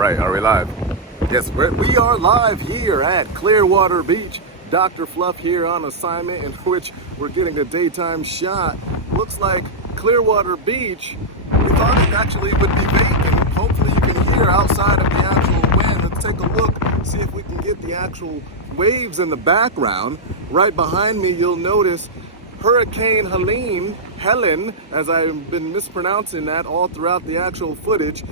right, are we live? Yes, we are live here at Clearwater Beach. Dr. Fluff here on assignment, in which we're getting a daytime shot. Looks like Clearwater Beach, we thought it actually would be vacant. Hopefully you can hear outside of the actual wind. Let's take a look, see if we can get the actual waves in the background. Right behind me, you'll notice Hurricane Helene, as I've been mispronouncing that all throughout the actual footage.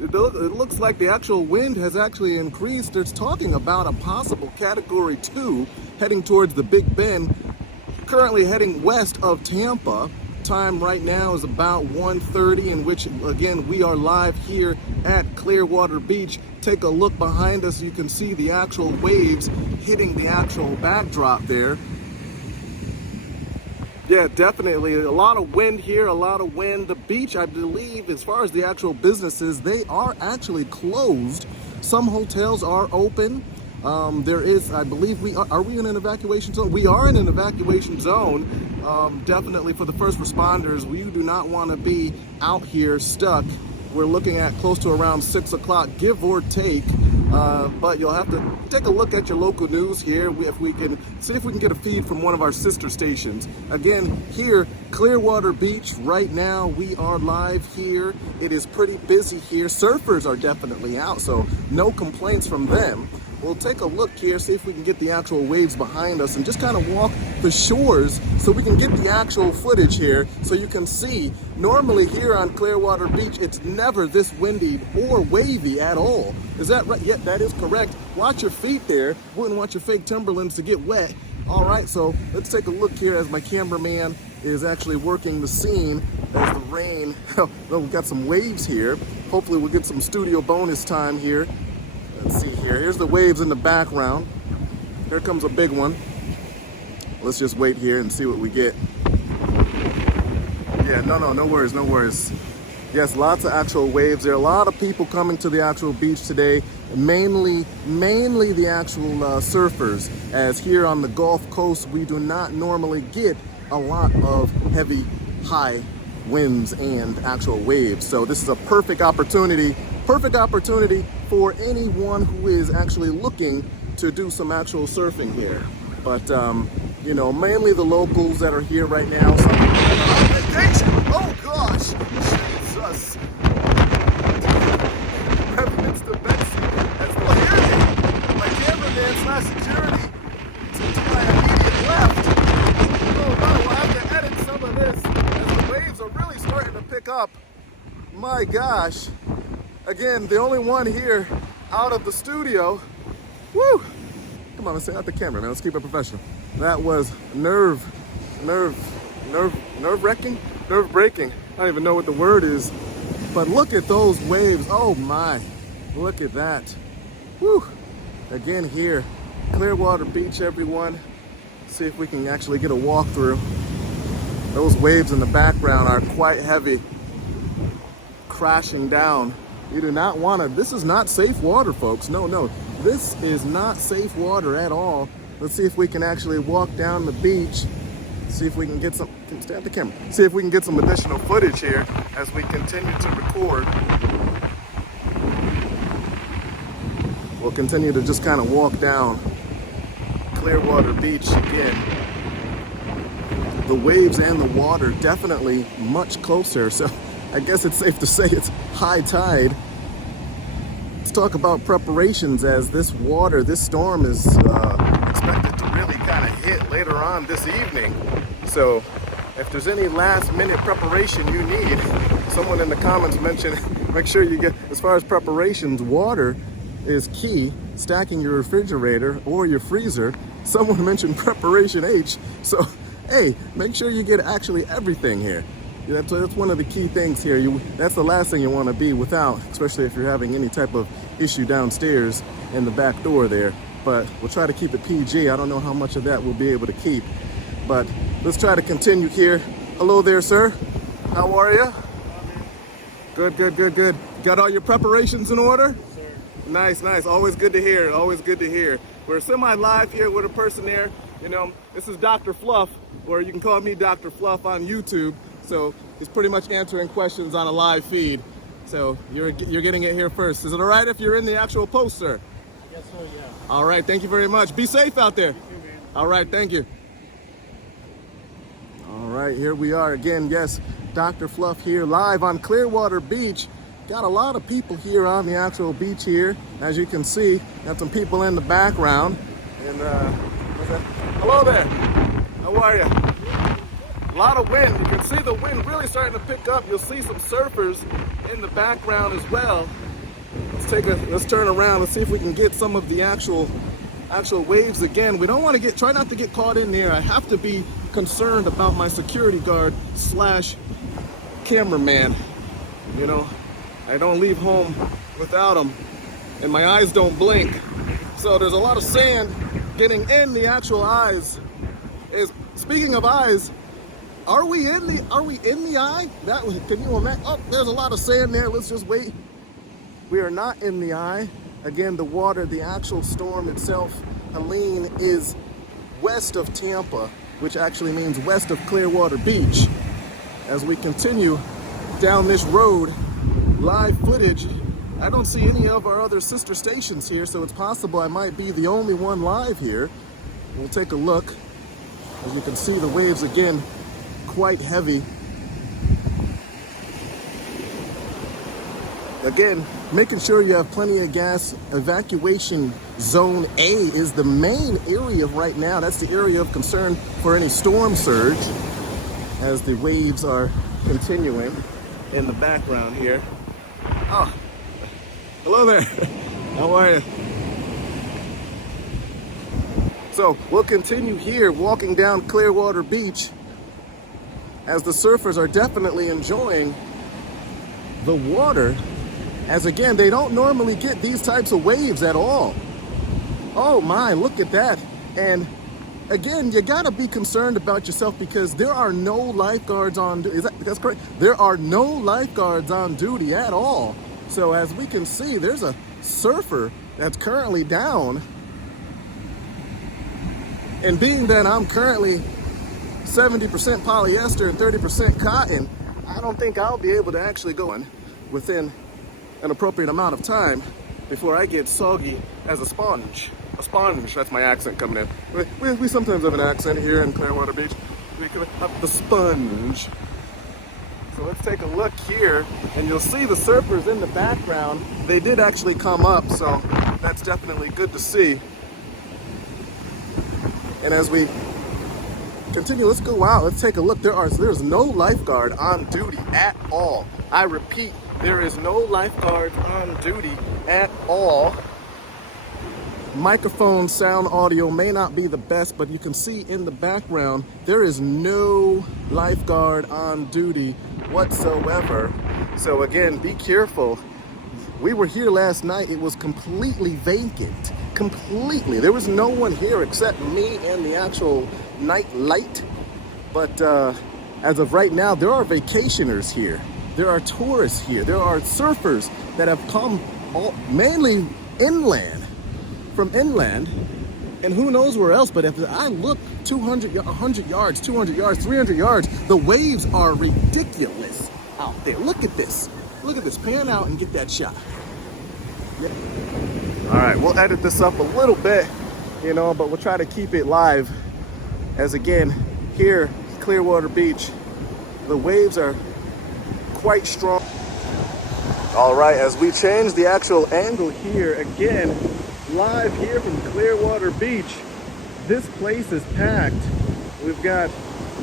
It looks like the actual wind has actually increased. It's talking about a possible Category 2 heading towards the Big Bend, currently heading west of Tampa. Time right now is about 1:30, in which, again, we are live here at Clearwater Beach. Take a look behind us. You can see the actual waves hitting the actual backdrop there. Yeah, definitely. A lot of wind here, a lot of wind. The beach, I believe, as far as the actual businesses, they are actually closed. Some hotels are open. There is, I believe, are we in an evacuation zone? We are in an evacuation zone. Definitely for the first responders, we do not want to be out here stuck. We're looking at close to around 6 o'clock, give or take. But you'll have to take a look at your local news here if we can see if we can get a feed from one of our sister stations. Again, here, Clearwater Beach, right now we are live here. It is pretty busy here. Surfers are definitely out, so no complaints from them. We'll take a look here, see if we can get the actual waves behind us and just kind of walk the shores so we can get the actual footage here so you can see. Normally here on Clearwater Beach, it's never this windy or wavy at all. Is that right? Yeah, that is correct. Watch your feet there. Wouldn't want your fake Timberlands to get wet. All right, so let's take a look here as my cameraman is actually working the scene as the rain. Well, we've got some waves here. Hopefully we'll get some studio bonus time here. Let's see here. Here's the waves in the background. Here comes a big one. Let's just wait here and see what we get. Yeah, no worries, no worries. Yes, lots of actual waves. There are a lot of people coming to the actual beach today, mainly the actual surfers, as here on the Gulf Coast, we do not normally get a lot of heavy, high winds and actual waves. So this is a perfect opportunity for anyone who is actually looking to do some actual surfing here. But, you know, mainly the locals that are here right now. Some people are on vacation. Oh gosh, Jesus. Evidence to Betsy as the hearing. My cameraman / security to my immediate left. Oh no, we'll have to edit some of this as the waves are really starting to pick up. My gosh. Again, the only one here out of the studio. Woo! Come on, let's stay out the camera, man. Let's keep it professional. That was nerve-wracking? Nerve-breaking. I don't even know what the word is. But look at those waves. Oh my. Look at that. Woo! Again here, Clearwater Beach, everyone. See if we can actually get a walkthrough. Those waves in the background are quite heavy. Crashing down. You do not want to, this is not safe water, folks. No, this is not safe water at all. Let's see if we can actually walk down the beach. See if we can get some, stay at the camera. See if we can get some additional footage here as we continue to record. We'll continue to just kind of walk down Clearwater Beach again. The waves and the water definitely much closer. So I guess it's safe to say it's high tide. Let's talk about preparations as this storm is expected to really kind of hit later on this evening. So if there's any last minute preparation you need, someone in the comments mentioned, make sure you get, as far as preparations, water is key. Stacking your refrigerator or your freezer. Someone mentioned preparation H. So, hey, make sure you get actually everything here. That's one of the key things here. That's the last thing you want to be without, especially if you're having any type of issue downstairs in the back door there. But we'll try to keep it PG. I don't know how much of that we'll be able to keep. But let's try to continue here. Hello there, sir. How are you? Good. Got all your preparations in order? Yes, sir. Nice. Always good to hear. We're semi-live here with a person there. You know, this is Dr. Fluff, or you can call me Dr. Fluff on YouTube. So he's pretty much answering questions on a live feed. So you're getting it here first. Is it all right if you're in the actual post, sir? Yes, sir, yeah. All right, thank you very much. Be safe out there. You too, man. All right, thank you. All right, here we are again. Yes, Dr. Fluff here live on Clearwater Beach. Got a lot of people here on the actual beach here. As you can see, got some people in the background. And hello there. How are you? A lot of wind. You can see the wind really starting to pick up. You'll see some surfers in the background as well. Let's turn around. Let's see if we can get some of the actual waves again. We don't want to try not to get caught in there. I have to be concerned about my security guard / cameraman. You know, I don't leave home without him, and my eyes don't blink. So there's a lot of sand getting in the actual eyes. Speaking of eyes, are we in the eye? Can you imagine? Oh, there's a lot of sand there. Let's just wait. We are not in the eye. Again, the water, the actual storm itself, Helene, is west of Tampa, which actually means west of Clearwater Beach. As we continue down this road, live footage, I don't see any of our other sister stations here, so it's possible I might be the only one live here. We'll take a look. As you can see, the waves again, quite heavy. Again, making sure you have plenty of gas. Evacuation zone A is the main area right now. That's the area of concern for any storm surge, as the waves are continuing in the background here. Oh, hello there. How are you? So we'll continue here walking down Clearwater Beach, as the surfers are definitely enjoying the water, as again, they don't normally get these types of waves at all. Oh my, look at that. And again, you gotta be concerned about yourself, because there are no lifeguards on duty. That's correct? There are no lifeguards on duty at all. So as we can see, there's a surfer that's currently down. And being that I'm currently 70% polyester and 30% cotton, I don't think I'll be able to actually go in within an appropriate amount of time before I get soggy as a sponge. A sponge, that's my accent coming in. We sometimes have an accent here in Clearwater Beach. We can have the sponge. So let's take a look here, and you'll see the surfers in the background. They did actually come up, so that's definitely good to see. And as we continue, let's go out. Let's take a look. There's no lifeguard on duty at all. I repeat, there is no lifeguard on duty at all. Microphone sound audio may not be the best, but you can see in the background, there is no lifeguard on duty whatsoever. So again, be careful. We were here last night. It was completely vacant. Completely. There was no one here except me and the actual night light. But as of right now, there are vacationers here. There are tourists here. There are surfers that have come mainly inland, from inland, and who knows where else. But if I look 100 yards, 200 yards, 300 yards, the waves are ridiculous out there. Look at this. Look at this. Pan out and get that shot. Yeah. All right, we'll edit this up a little bit, you know, but we'll try to keep it live. As again, here, Clearwater Beach, the waves are quite strong. All right, as we change the actual angle here, again, live here from Clearwater Beach, this place is packed. We've got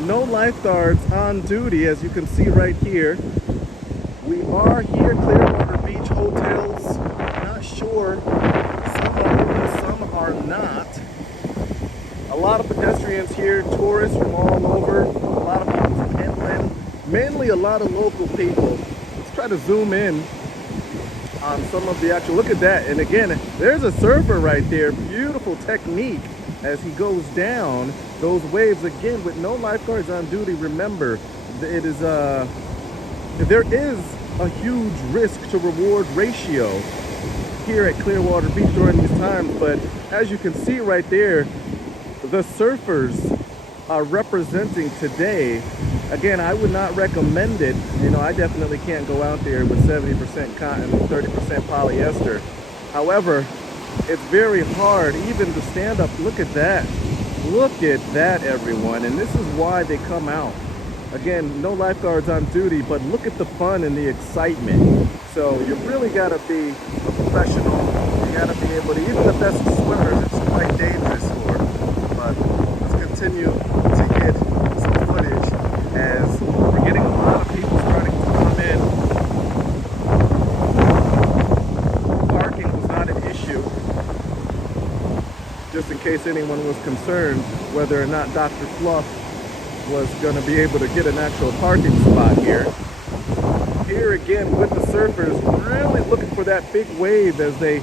no lifeguards on duty, as you can see right here. We are here, Clearwater Beach hotels. Not sure, some are open, some are not. A lot of pedestrians here, tourists from all over, a lot of people from inland, mainly a lot of local people. Let's try to zoom in on some of the actual, look at that. And again, there's a surfer right there. Beautiful technique as he goes down those waves, again with no lifeguards on duty. Remember, it is there is a huge risk to reward ratio here at Clearwater Beach during these times. But as you can see right there, the surfers are representing today Again, I would not recommend it. You know, I definitely can't go out there with 70% cotton and 30% polyester. However, it's very hard even to stand up. Look at that. Look at that, everyone. And this is why they come out. Again, no lifeguards on duty, but look at the fun and the excitement. So you really got to be a professional. You got to be able to, even the best swimmers, it's quite dangerous for. But let's continue to get some footage as we're getting a lot of people starting to come in. Parking was not an issue. Just in case anyone was concerned whether or not Dr. Fluff was going to be able to get an actual parking spot here. Here again with the surfers, really looking for that big wave as they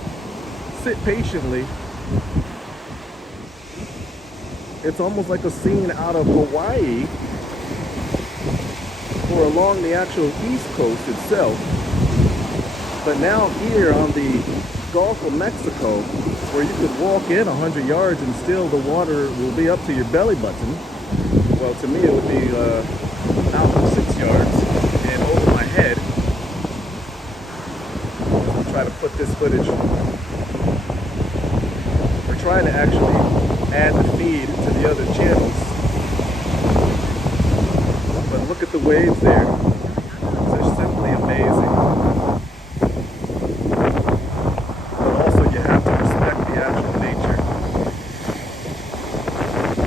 sit patiently. It's almost like a scene out of Hawaii or along the actual East Coast itself. But now here on the Gulf of Mexico, where you could walk in 100 yards and still the water will be up to your belly button. Well, to me it would be out to 6 yards and over my head. I'll try to put this footage. We're trying to actually add the feed to the other channels. But look at the waves there. They're simply amazing. But also you have to respect the actual nature.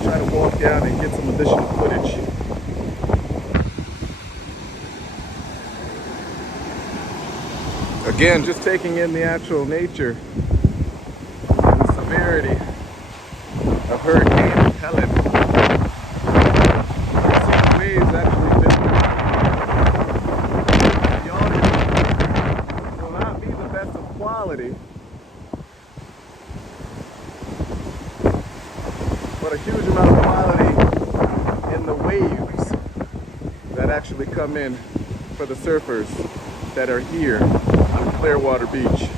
Try to walk down and get some additional footage. Again, just taking in the actual nature and the severity of Hurricane Helene. You see the waves actually building. The audio will not be the best of quality, but a huge amount of quality in the waves that actually come in for the surfers that are here on Clearwater Beach.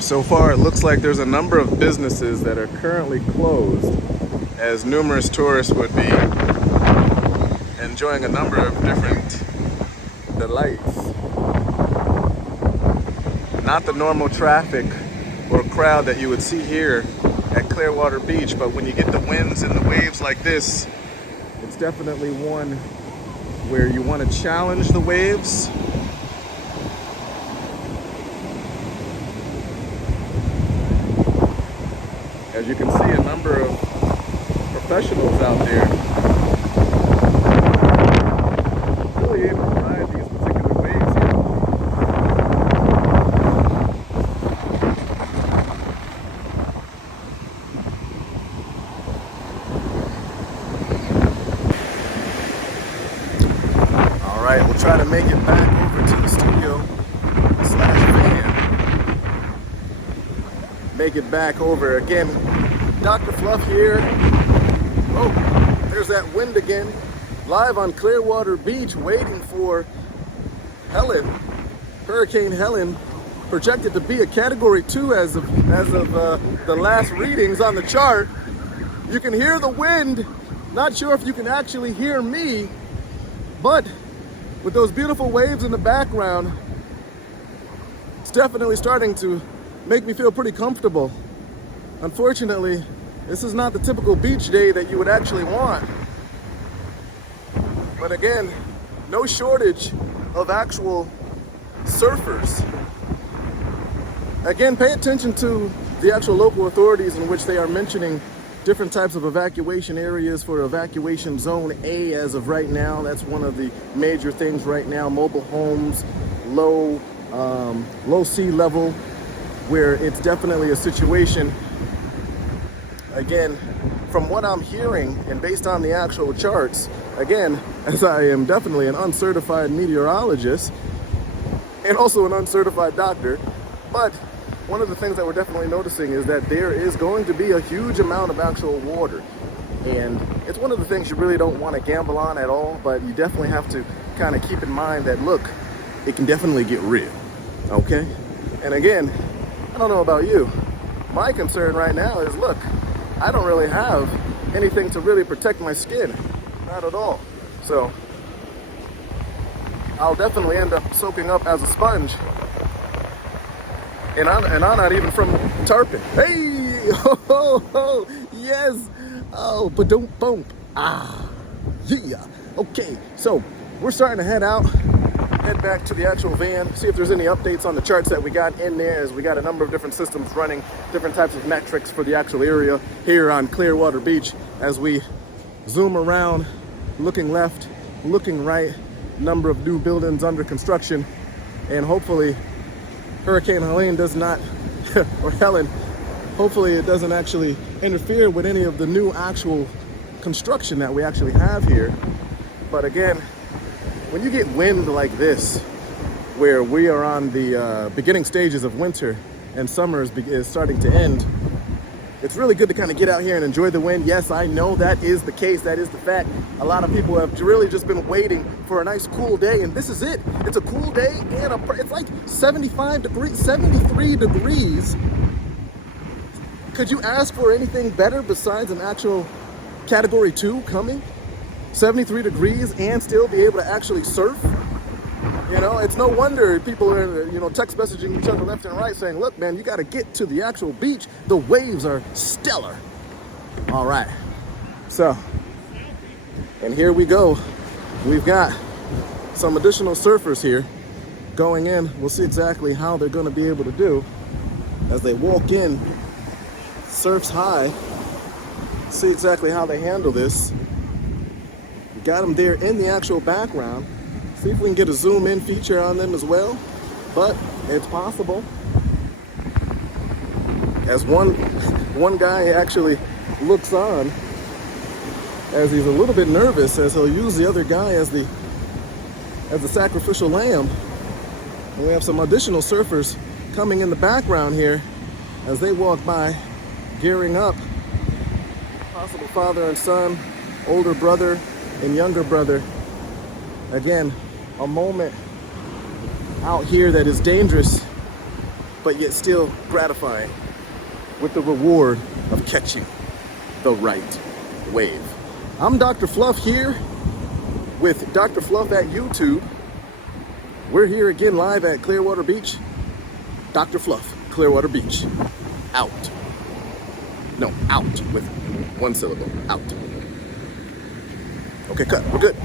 So far, it looks like there's a number of businesses that are currently closed, as numerous tourists would be enjoying a number of different delights. Not the normal traffic or crowd that you would see here at Clearwater Beach, but when you get the winds and the waves like this, it's definitely one where you want to challenge the waves. As you can see, a number of professionals out there really able to ride these particular waves here. All right, we'll try to make it back over to the studio / van. Make it back over again. Dr. Fluff here. Oh, there's that wind again. Live on Clearwater Beach, waiting for Helene, Hurricane Helene, projected to be a Category 2 as of the last readings on the chart. You can hear the wind. Not sure if you can actually hear me, but with those beautiful waves in the background, it's definitely starting to make me feel pretty comfortable. Unfortunately, this is not the typical beach day that you would actually want. But again, no shortage of actual surfers. Again, pay attention to the actual local authorities in which they are mentioning different types of evacuation areas for evacuation zone A as of right now. That's one of the major things right now. Mobile homes, low sea level, where it's definitely a situation. Again, from what I'm hearing and based on the actual charts, again, as I am definitely an uncertified meteorologist, and also an uncertified doctor. But one of the things that we're definitely noticing is that there is going to be a huge amount of actual water. And it's one of the things you really don't want to gamble on at all, but you definitely have to kind of keep in mind that, look, it can definitely get real, okay? And again, I don't know about you. My concern right now is, look, I don't really have anything to really protect my skin, not at all. So I'll definitely end up soaking up as a sponge. And I'm not even from Tarpon. Hey, oh, yes. Oh, but don't bump. Ah, yeah. Okay, so we're starting to head back to the actual van, see if there's any updates on the charts that we got in there, as we got a number of different systems running, different types of metrics for the actual area here on Clearwater Beach. As we zoom around, looking left, looking right, number of new buildings under construction, and hopefully Hurricane Helene does not, or Helen, hopefully it doesn't actually interfere with any of the new actual construction that we actually have here. But again, when you get wind like this, where we are on the beginning stages of winter and summer is starting to end, it's really good to kind of get out here and enjoy the wind. Yes, I know that is the case. That is the fact. A lot of people have really just been waiting for a nice cool day, and this is it. It's a cool day, and it's like 75 degrees, 73 degrees. Could you ask for anything better besides an actual Category 2 coming? 73 degrees and still be able to actually surf? You know, it's no wonder people are, text messaging each other left and right saying, look, man, you got to get to the actual beach. The waves are stellar. All right. So, and here we go. We've got some additional surfers here going in. We'll see exactly how they're going to be able to do as they walk in. Surf's high. See exactly how they handle this. We got them there in the actual background. See if we can get a zoom in feature on them as well, but it's possible. As one guy actually looks on as he's a little bit nervous, as he'll use the other guy as the sacrificial lamb. And we have some additional surfers coming in the background here as they walk by, gearing up. Possible father and son, older brother and younger brother. Again, a moment out here that is dangerous, but yet still gratifying, with the reward of catching the right wave. I'm Dr. Fluff here with Dr. Fluff at YouTube. We're here again live at Clearwater Beach. Dr. Fluff, Clearwater Beach. Out. No, out with one syllable. Out. Okay, cut. We're good.